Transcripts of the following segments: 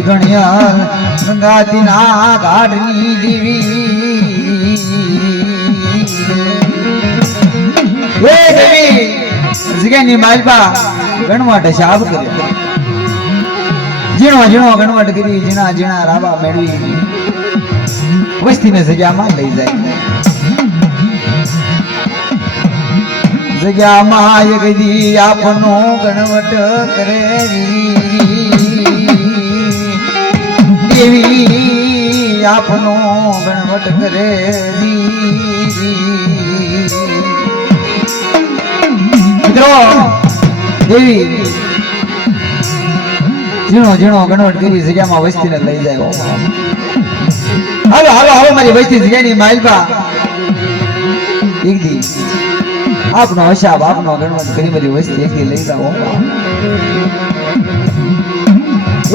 મારી ગણ્યા ગંગાતી ના દેવી. એ દેવી, જગ્યાની માલપા ગણવાટ શાબ કર્યો ઝીણો ઝીણો ગણવાટ કરી, ઝીણા ઝીણા રાવા મેળવી. વસ્તીને જગ્યામાં લઈ જાય. જગ્યામાં એક દી આપનો ગણવટ કરે દેવી આપનો ગણવટ કરે મિત્રો દેવી ઝીણો ઝીણો ગણવટ કરી જગ્યામાં વસ્તીને લઈ જાય. હાલો હાલો હાલો, મારી વસ્તી જગ્યાની માલપા. એક દી આપનો હશાબ આપનો ગણવટ કરી બધી વસ્તી એક દી લઈ જાઓ.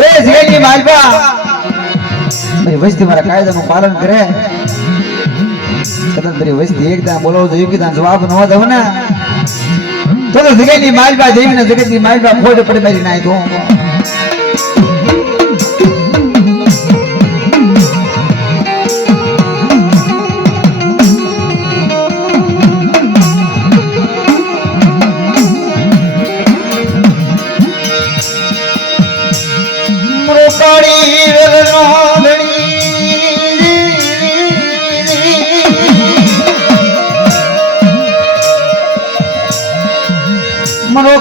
એ જગ્યાની માલપા. મારી વસ્તી મારા કાયદાનું પાલન કરે. કદાચ મારી વસ્તી એકદમ બોલાવો તો યોગ્યતા જવાબ ન દઉં ને તો તો જગ્યાની માલપા દેવીને જગતની માલબા ખોટ પડે મારી નાય તો. મૃકડી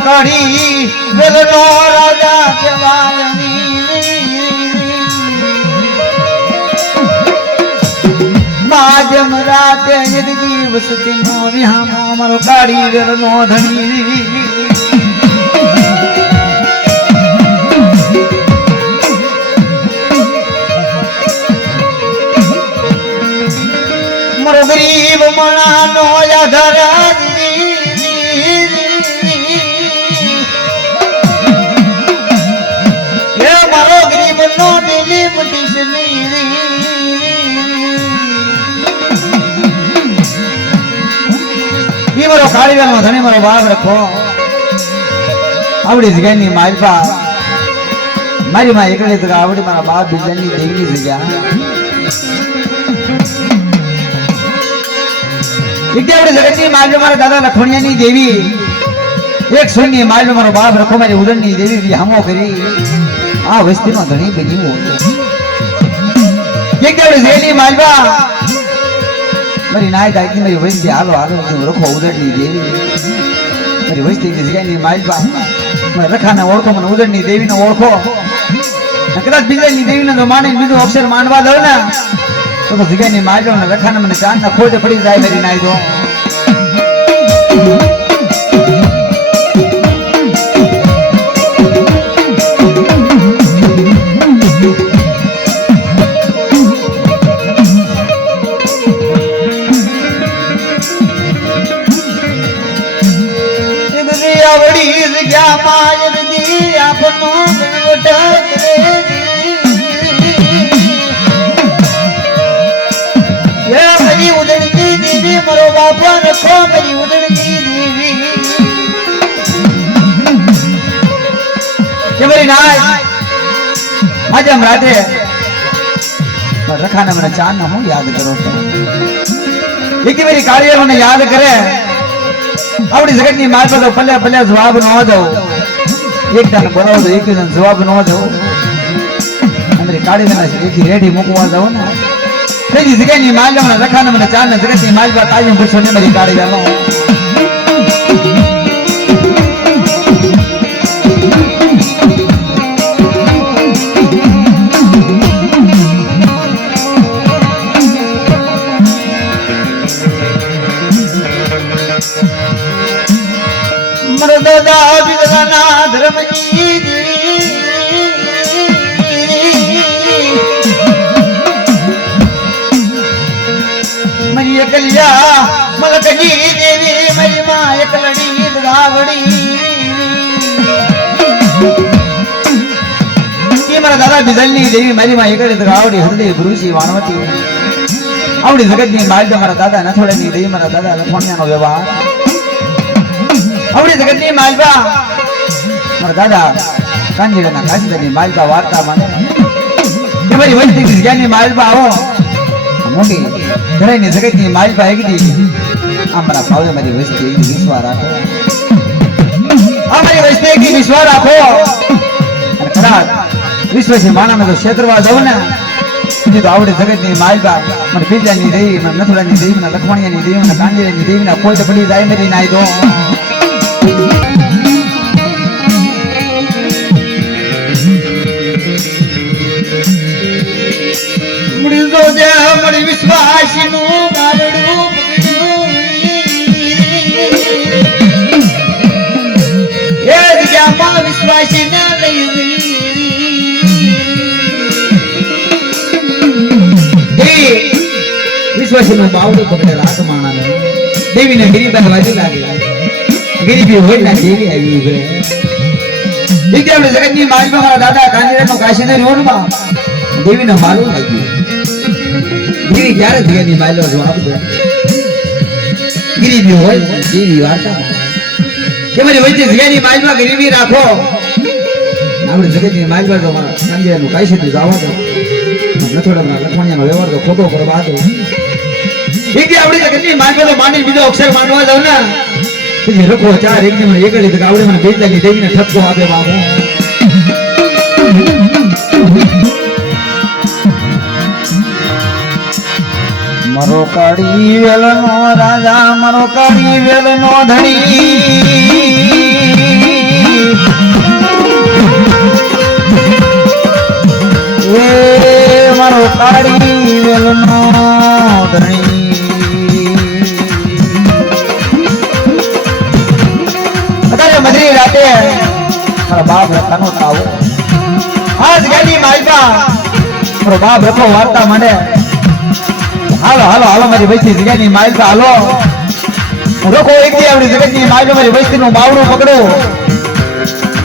મરોકાળી વેલનો રાજા કહેવાય માજમ રાતે દિવસ તેનો વિહામો મારો કાઢી વેલનો ધણી ગરીબ મણાનો આધાર નો દિલી મટીશ ઈ મારો કાળીવેલ નો ધણી, મારો બાપ રખો. આવડી જગ્યાની માલપા. મારી માં એકલી તો આવડી મારા બાપ બીજાની દેવી જગ્યા. વિદ્યાવડી જગતની માલનો મારા દાદા લખણિયાની દેવી. એક સોની માલનો મારો બાપ રખો, મારી ઉદનની દેવી હમો કરી. આ વસ્તીમાં ઘણી બધી મોટી વિદ્યાવડી જેની માલવા. મારી નાય દાખી મારી વસ્તી, હાલો હાલો હું રખો ઉદનની દેવી. મારી વસ્તીની જગ્યાની માલવા. મને રખાને ઓળખો, મને ઉદનની દેવીને ઓળખો. કદાચ બીજાની દેવીને તો માને બીજું અક્ષર માનવા દઉં ને, તો જગ્યા જગ્યાની માર્યો ને રખાને મને ચાંદ ના ખોટે પડી જાય, મારી નાય દો કે મારી નાય આજે રાતે રખાને મને ચાંદ ના હું યાદ કરો છો. એક મારી કાળીએ મને યાદ કરે આપણી જગતની પર તો પલ્લે પલ્લે જવાબ ન દઉં એક જણ બોલાવો તો એક જણ જવાબ ન દઉં અમારી કાળી મને એક રેડી મૂકવા દઉં ને તેની જગ્યાની માલ મને રખાને મને ચાર ને જગતની માલ તાજી પૂછો ને મારી કાળી વેલો મારી એકલ્યા મલકજી દેવી, મરી માં એકલડી ગાવડી મારા દાદા બિદલની દેવી, મારી માં એકડે ગાવડી હૃદય ભૃષી, વાણવતી. આવડી જગતની માલ મારા દાદા નથોડેની દેવી, મારા દાદા લખોણિયાનો વ્યવહાર. આવડી જગતની માલબા મારા દાદા કાંજીડાના કાંજીડાની માલબા વાર્તા મને મારી વસ્તી જગ્યાની માલબા આવો મોટી. ઘરેની જગતની માલબા કીધી અમારા ભાવે મારી વસ્તી એકદી વિશ્વાસ રાખો. અમારી વસ્તી એકદી વિશ્વાસ રાખો. અને કદાચ વિશ્વસી માણાને તો ક્ષેત્રવા દઉં ને, બીજી તો આવડે જગતની માલબા મને બીજાની દેવી, મને નથુડાની દેવી, મને લખમણિયાની દેવી, મને કાંજરીની દેવી, ના કોઈ તો પડી જાય મેરી નાઈ દો. વિશ્વાસી નું બાવડું પકડે રાત માણાને દેવીને ગિરીબાઈ વાજી લાગી ગિરીબી હોય ના દેવી આવી ઉભરે. વિદ્યાવડે જગતની માલમાં મારા દાદા કાંજીરાનો કાશીને રોડમાં. દેવીને મારું લાગ્યું. ગિરી ક્યારે જગ્યાની માયલો જવાબ દે ગિરીબી હોય દેવી વાર્તા. કે મારી વચ્ચે જગ્યાની માલમાં ગરીબી રાખો. આપણે જગતની માલમાં તો મારા કાંજીરાનું કાશીને જવા દો નથોડાના લખમણિયાનો વ્યવહાર તો ખોટો કરવા દો. એક દી આવડી જગતની માલમાં તો માંડી બીજો અક્ષર માંડવા દઉં ને. રખો ચાર એક મને એક જ આવડે મને બેજ લાગી દેવીને ઠપકો આપે બાબા મરો કાળી વેલનો રાજા મરો કાળી વેલનો ધણી. એ મારો કાળી વેલનો ધણી. મધરી રાતે. મારા બાપ રખાનો તાવ આજ ગાડી માલકા મારો બાપ રખો વાર્તા મને. હાલો હાલો હાલો, મારી વસ્તી જગ્યાની માલકા હાલો. રોકો એક દી આપણી જગતની માલકા મારી વસ્તીનું બાવડું પકડું.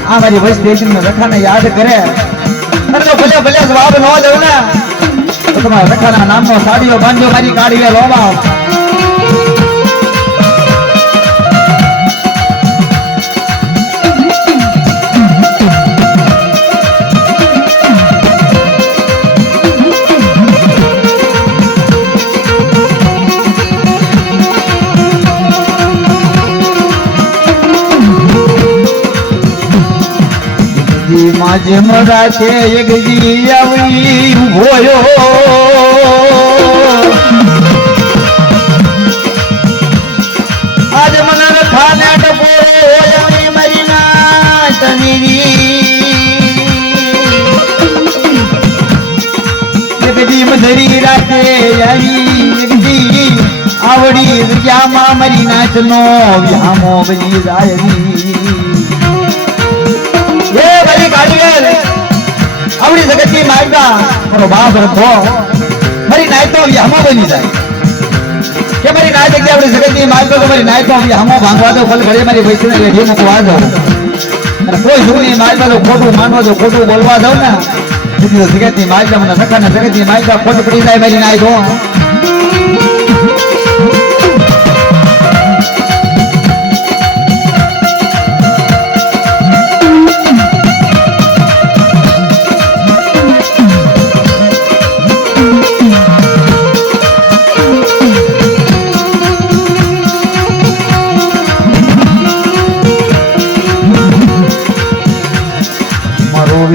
આ મારી વસ્તી એકદમ રખાને યાદ કરે. તો ભલે ભલે જવાબ ન દઉં ને. તમારા રખાના નામનો સાડીઓ બાંધ્યો, મારી કાઢીએ લોબા જી માજે મરાઠે એક જી આવી ઉભોયો. આજ મને રખાને ટપોરો હોય મરી મારી ના તવીરી એક જી મધરી રાતે આવી, એક જી આવડી. દરિયામાં મારી નાચનો વ્યામો બની જાય કાઢીએલ આવડી જગતની માર્ગા મારો બાપ રખો મારી નાય તો હમો બની જાય. કે મારી નાય જગ્યા આપણી જગતની માયતો તો મારી નાય તો હમો ભાંગવા દો, ફલ ઘરે મારી વૈષ્ણવ રેઢી મૂકવા દો. અને કોઈ જૂની માયતા તો ખોટું માનવા દો, ખોટું બોલવા દો ને. બીજી તો જગતની માયકા મને જગત જગતની માયકા ખોટું પડી જાય મારી નાય તો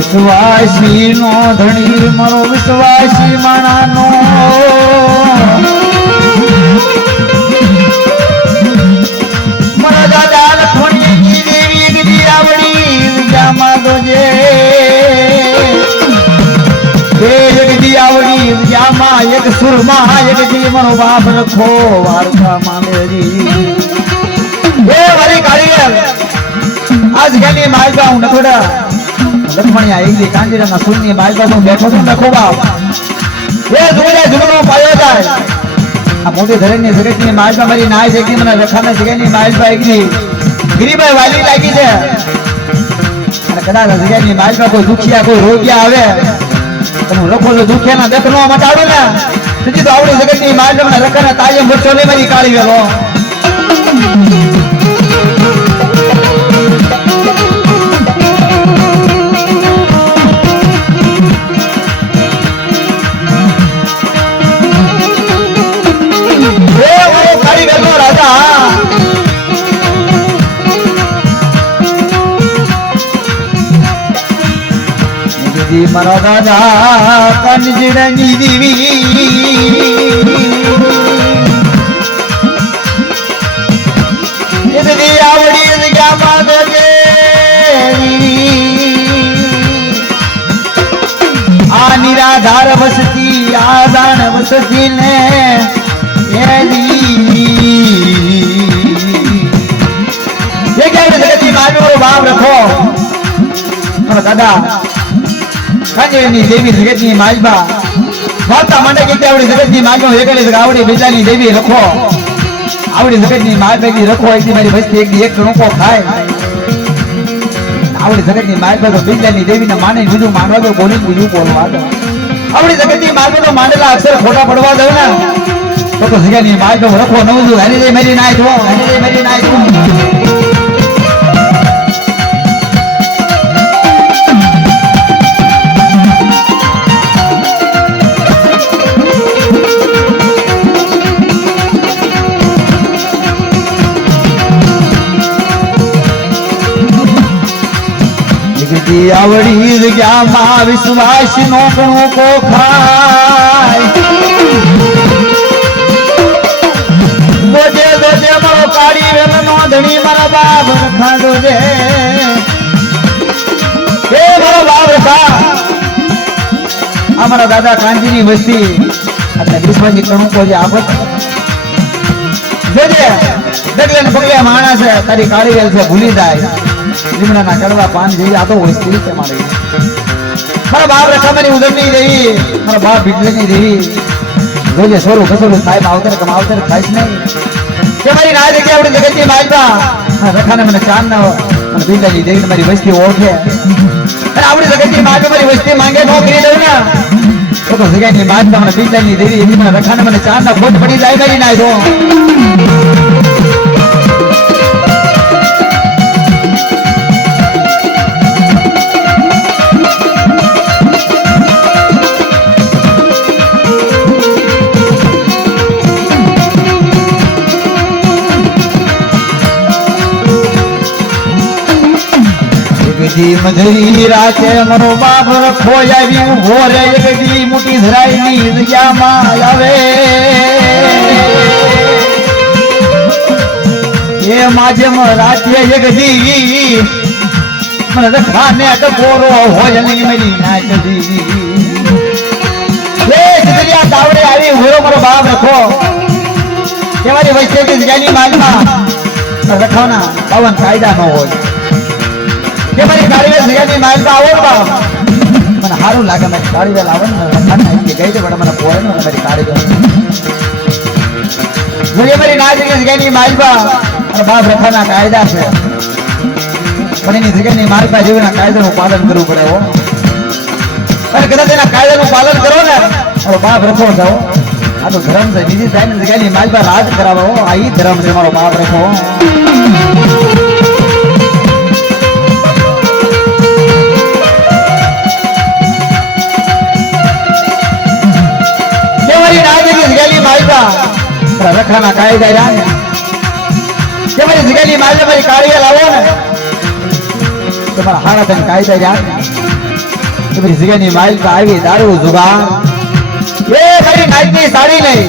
વિશ્વાસી નો ધણી, મારો વિશ્વાસી માણાનો. મારા દાદા લખમણની દેવી ગરી આવડી જામા દોજે એ જગદી આવડી જામા એક સુરમાં એક જીવનો બાપ રખો વાર્તા મામેરી એ વળી કાઢી આજ ગાલી માલકા હું લક્ષ્મણિયા એલી કાંજીરાના સુરની માલકા હું બેઠો છું, નખો બાપ એ જોડે જુગનો પાયો જાય. આ મોટી ધરેની જગતની માલકા મારી નાય છે મને રખાને જગ્યાની માલકા એકની ગિરીભાઈ વાલી લાગી છે. અને કદાચ જગ્યાની માલકા કોઈ દુખિયા, કોઈ રોગ્યા આવે, તો હું લખો તો દુખિયાના દખનો મટાડું ને. તેથી તો આવડી જગતની મને રખાના તાજે મૂર્છો નહીં મારી કાઢી વેલો. કંજડની દેવી એની આવડી જગ્યામાં દોજે આ નિરાધાર વસતી આદાન વસતી ને જગતની માનવો ભાવ રખો દાદા કાંજેની દેવી જગતની માજબા માતા માંડે કે આવડી જગતની માજબા એકલી આવડી બીજાની દેવી રખો. આવડી જગતની માલ ભેગી રખો એકદી મારી વસ્તી એકદી એક રૂપો ખાય. આવડી જગતની માલ તો બીજાની દેવીને માને, બીજું માનવા દો, બોલી બીજું બોલવા દો આવડી જગતની માલ તો માંડેલા અક્ષર ખોટા પડવા દો ને. તો જગ્યાની પર રખો નવું હરી દે મેરી નાય જો હરી રે મેરી નાય જો આવડી જગ્યામાં વિશ્વાસ નો દોજે દોજે મારો બાપ અમારા દાદા કાંજીની વસ્તી. એટલે ગ્રીષ્મજી કણુકો જે આપત. જોજે ડગલે ને પગલે માણસ છે, તારી કાળી છે, ભૂલી જાય. લીમડાના કડવા પાન જેવી આ તો વસ્તી છે મારી મારા બાપ રખામાની ઉદમની દેવી મારા બાપ ભીટલેની દેવી જોઈએ સોરું કસોરું સાહેબ માવતર કે માવતર થાય જ નહીં. કે મારી ના જગ્યા આપણી જગતની માલપા રખાને મને ચાંદ ના મને ભીટલેની દેવીને મારી વસ્તી ઓળખે. અને આપણી જગતની માલપા મારી વસ્તી માંગે નોકરી દઉં ને. તો તો જગ્યાની માલપા મને ભીટલેની દેવી, એની મને રખાને મને ચાંદ ના ખોટ પડી જાય મારી ના એકદી મધરી રાતે મનો બાપ રખો આવી, ઊભો રે એકદી મોટી ધરાઈ ની જગ્યામાં આવે એ માજમ રાતે એકદી મને રખાને ટકોરો હોય નહીં મારી નાચદી એ સિદ્રિયા તાવડે આવી, ઊભો મારો બાપ રખો. કે મારી વચ્ચે જગ્યાની માલમાં રખાવના પવન કાયદા ન હોય. કે મારી કાળીવેલ જગ્યાની માલ તો આવો ને મને સારું લાગે મારી કાળીવેલ આવે ને રખાને કે ગઈ તો પણ મને પોરે ને મારી કાળીવેલ જોઈએ મારી ના જગ્યા જગ્યાની માલ બા અને બાપ રખાના કાયદા છે. પણ એની જગ્યાની માલ બા જેવું કાયદાનું પાલન કરવું પડે હો. અને કદાચ એના કાયદાનું પાલન કરો ને તો બાપ રખો જાઓ. આ તો ધર્મ છે. બીજી ને જગ્યાની માલ બા રાજ કરાવો. આ ઈ ધર્મ છે, મારો બાપ રખો રખાના કાયદા રહ્યા કે મારી જગ્યાની માલબા મારી કાળીએ લાવો ને તમારા હારા તને કાયદા રહ્યા તમારી જગ્યાની માલબા આવી દારૂ જુગા એ મારી નાઈટની સાડી નહીં.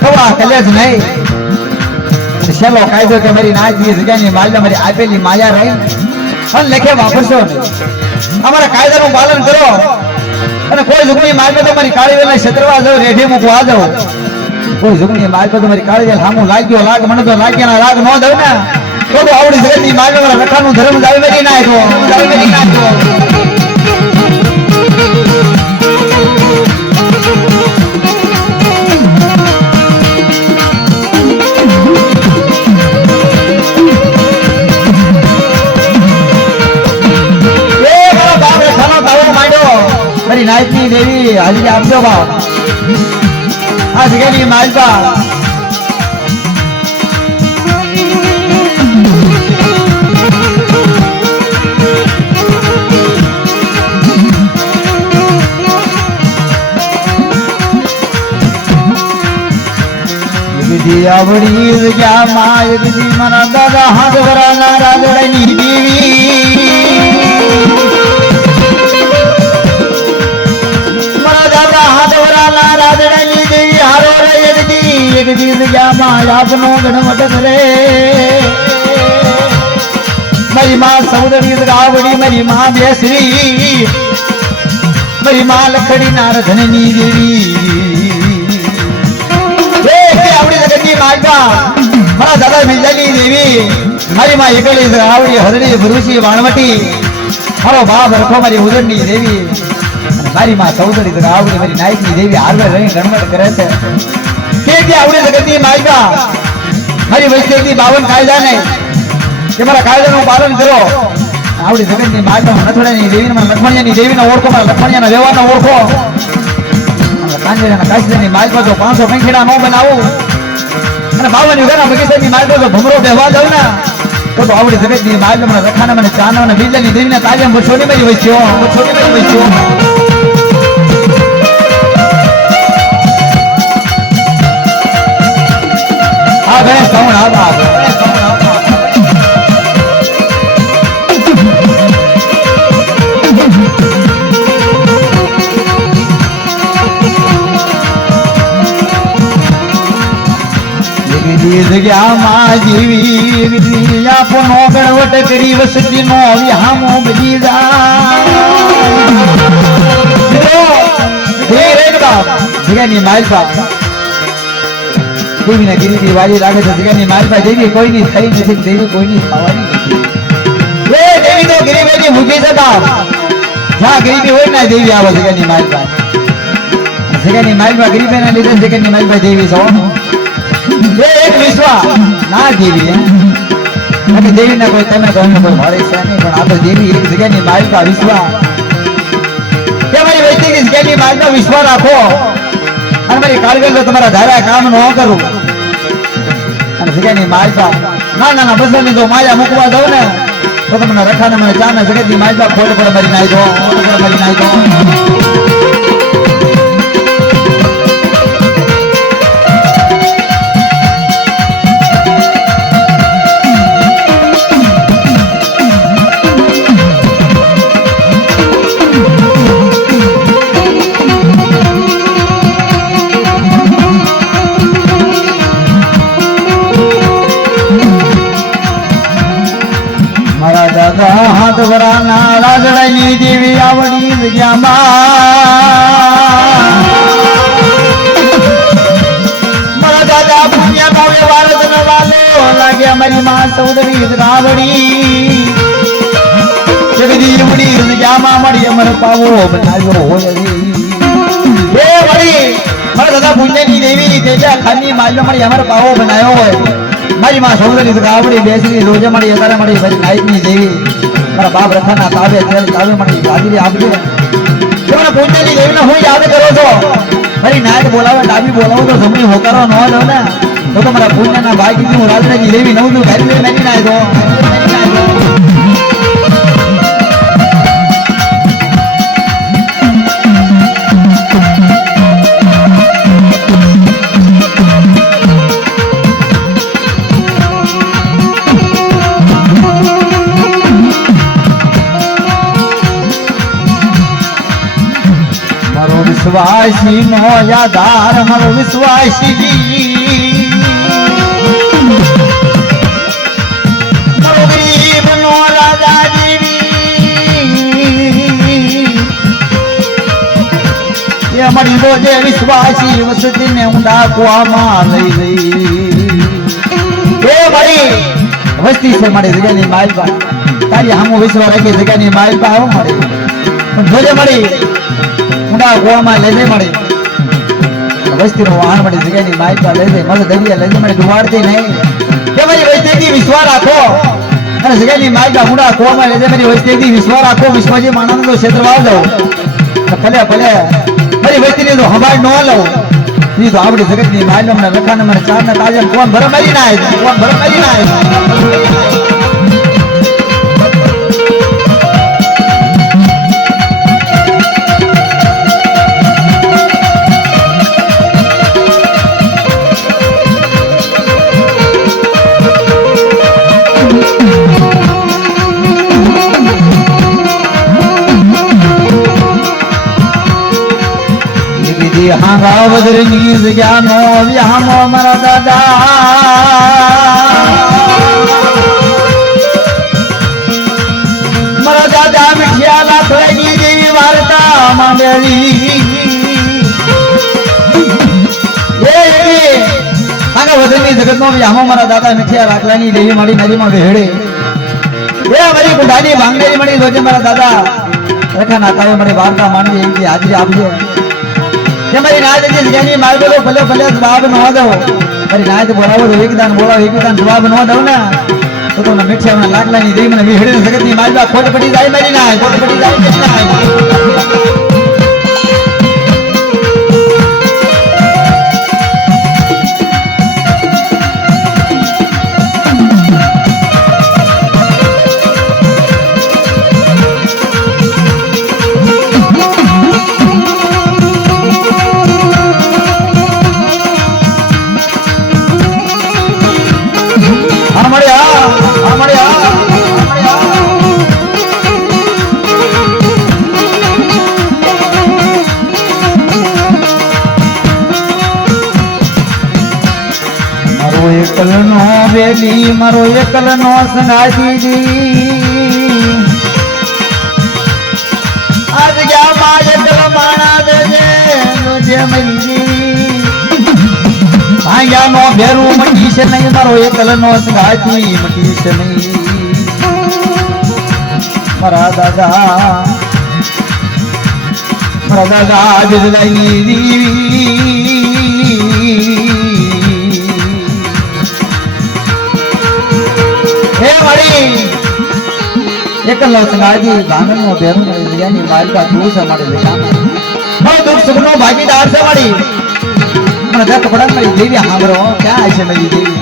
કવા કલેજ નહીં. છેલ્લો કાયદો કે મારી નાઈટની જગ્યાની માલબા મારી આપેલી માયા રહી અને લેખે વાપરશો નહીં અમારા કાયદાનું પાલન કરો. અને કોઈ ઝુકની માલ તો તમારી કાળી વેલા છતરવા જાવ, રેઢી મૂકવા જાવ. કોઈ ઝુકની માલ તો મારી કાળી વેલ હામું લાગ્યો, લાગ મને તો લાગ્યા ના, લાગ ન દઉં ને. તો તો આવડી જગતની માલ પર રખાનું ધર્મ જાવી મેરી નાખ્યો જાવી મારા માંડ્યો. મારી નાયકની દેવી હાજરી આપજો બાપ. આ જગ્યાની માલબા વિધિ આવડી જગ્યામાં એક દી મારા દાદા હાથ વરાના રાદડાની દેવી જગદી જગ્યામાં લાભનો ગણવટ કરે. મારી માં સૌદરી ગાવડી મારી માં બેસરી, મારી માં લખડી નારધનની દેવી. આવડી જગતની માતા, મારા દાદા મિંજાની દેવી. મારી માં એકલી દ્રાવડી હરણી, ભરૂચી, વાણવટી. મારો બાપ રખો મારી ઉદરની દેવી. મારી માં સૌદરી દ્રાવડી મારી નાયકની દેવી. હારવે રહી ગણવટ કરે છે. કે કે આવડી જગતની માતા મારી વૈશ્યની બાવન કાયદા ને કે મારા કાયદાનું પાલન કરો. આવડી જગતની માતા નથડાની દેવીને મને લખમણિયાની દેવીના ઓળખો, મારા લખમણિયાના વ્યવહારને ઓળખો. કાંજરીના કાશીની માલમાં જો પાંચસો પંખીડા ન બનાવું, અને બાવન યુગાના બગીચાની માયકો જો ભમરો બેહવા દઉં ને, તો તો આવડી જગતની મને રખાને મને ચાના અને બીજાની દેવીને તાજે છોડી મારી વચ્યો છોડી મારી વચ્યો આવા શ્રવણ આવા જગ્યામાં જીવી આપનો ગણવટ કરી વસતી નો વિહામો બજી જગ્યાની માલ બાપ દેવીના ગિરીની વાડી લાગે છે, જગ્યાની માલ બાપ દેવી કોઈની થઈ નથી, દેવી કોઈની થવાની નથી. એ દેવી તો ગરીબેની મૂકી છે બાપ. જ્યાં ગરીબી હોય ને દેવી આવે જગ્યાની માલ બાપ જગ્યાની માલ બાપ ગરીબેના લીધે જગ્યાની માલ બાપ દેવી છે, હો. એ એક વિશ્વા. ના દેવી હે અને દેવીના કોઈ તમે કહો ને કોઈ મળે છે નહીં, પણ આપણે દેવી એક જગ્યાની માલિકા વિશ્વા. કે મારી વૈદિક જગ્યાની માલિકા વિશ્વા રાખો. અને મારી કારગર તમારા ધારા કામ ન કરું. અને જગ્યાની માલિકા ના ના ના બસની જો માયા મૂકવા દઉં ને, તો તમને રખાને મને ચાને જગતની માલિકા ખોટ પર મારી નાખી દો ખોટ પર મારી નાખી દો મળી અમર પાવો બનાવ્યો હોય રે. એ વળી, મારા દાદા પૂજ્યની દેવી તેજા ખાની માલ્યો મારી અમર પાવો બનાવ્યો હોય. મારી માં સૌંદર્ય ગાવડી બેસી રોજે મળી, અત્યારે મળી મારી નાયકની દેવી. મારા બાપ રખાના તાવે તેલ તાવે મારી હાજરી આપજો. તમને પૂજ્યની દેવીને હું યાદ કરો છો? મારી નાયક બોલાવે, ડાબી બોલાવો તો જમણી હોકારો ન લો ને. તો તમારા મારા પુણ્યના ભાગી હું રાજરાજી દેવી નવું છું ગાડી લઈને નાય નાખ્યો. વિશ્વાસી નો યાદાર, મારો વિશ્વાસી મારો નો રાજા મારી વિશ્વાસી વસતીને ઊંડા કુવામાં લઈ ગઈ. મારી વસ્તી છે મારી જગ્યાની માલપા. તારી હામો વિશ્વા રાખી જગ્યાની માલપા આવો મારી. પણ જોજે મળી ઊંડા કુવામાં લઈ જઈ મળી. વસ્તી નું વાહન મળી, જગ્યાની માલપા લઈ જઈ મને દરિયા લઈ જઈ ડુબાડતી નહીં. કે મારી વસ્તીથી વિશ્વાસ રાખો. અને જગ્યાની માલપા ઊંડા કુવામાં લઈ જઈ મારી વસ્તીથી વિશ્વાસ રાખો, વિશ્વજી માનંદ નો ક્ષેત્ર જાઓ. ભલે ભલે, મારી વસ્તીની તો હમાર ન લઉં. ઈ તો આપણી જગતની માલમ ને લખાણ મને ચાર ને તાજમ કોણ ભરમ મરી ના આવી કોણ ભરમ મરી ના ગયા જગ્યાનો વ્યામો મારા દાદા મારા દાદા મીઠિયા લાખડાની જેવી વાર્તા માંડેલી જગતનો વ્યામો મારા દાદા મીઠિયા રાખલાની દેવી મારી નદીમાં વહેડે એ મારી બુઢાની માંગેલી મળી રોજે મારા દાદા રેખા મારી વાર્તા માનવી એવી હાજરી આપજે મારી નાય જે જેની માર્ગ બોલો ભલે ભલે જવાબ ન દો. મારી નાય તો બોલાવો તો એકદાન બોલાવો, એકદાન જવાબ ન દો ને, તો તમને મીઠિયા લાકડાની દે મને વિહળે જગતની મારી બા ખોટ પડી જાય મારી ના ખોટ પડી જાય વેલી મારો એકલનો સંગાતી આજ ગયા માં એકલ માણા દેજે રોજે મરી ભાંગ્યાનો ભેરું મટી છે નહીં, મારો એકલનો સંગાતી મટી છે નહીં. મારા દાદા મારા દાદા દેવી હે વળી એકલો સંગાજી ભાંગણનો બેરું મળી માલકા તું છે મારી બેટા મારો દુઃખ સુખનો ભાગીદાર છે મારી. મને દત્ત પડા મારી દેવી સાંભળો ક્યાં છે મારી દેવી?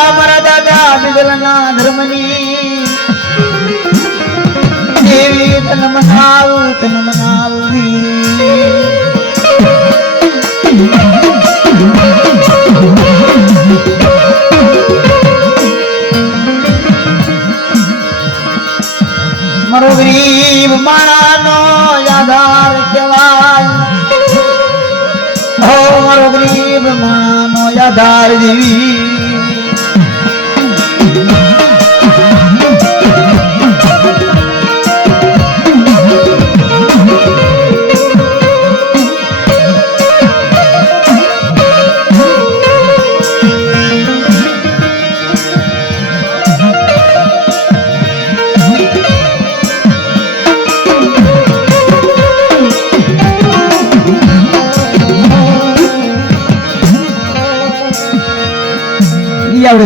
વડા મારા દાદા બિગલના ધર્મની દેવી તન મનાવ તન મનાવી મારો ગરીબ માણાનો આધાર કહેવાય મારો ગરીબ માણાનો આધાર દેવી.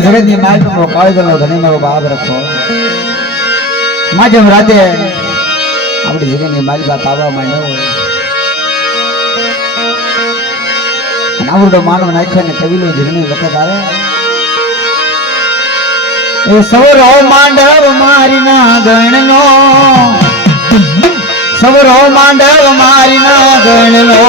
જગતની માલિકનો કાળગલનો ધણી મારો બાપ રખો માજમ રાતે આપણે જગતની માલિકા તાવા માંડ્યો આવડો માનવ નાખ્યો ને કવિલો જીવની વખત આવે. એ સવરો માંડવ મારીના ગણનો સવરો માંડવ મારીના ગણનો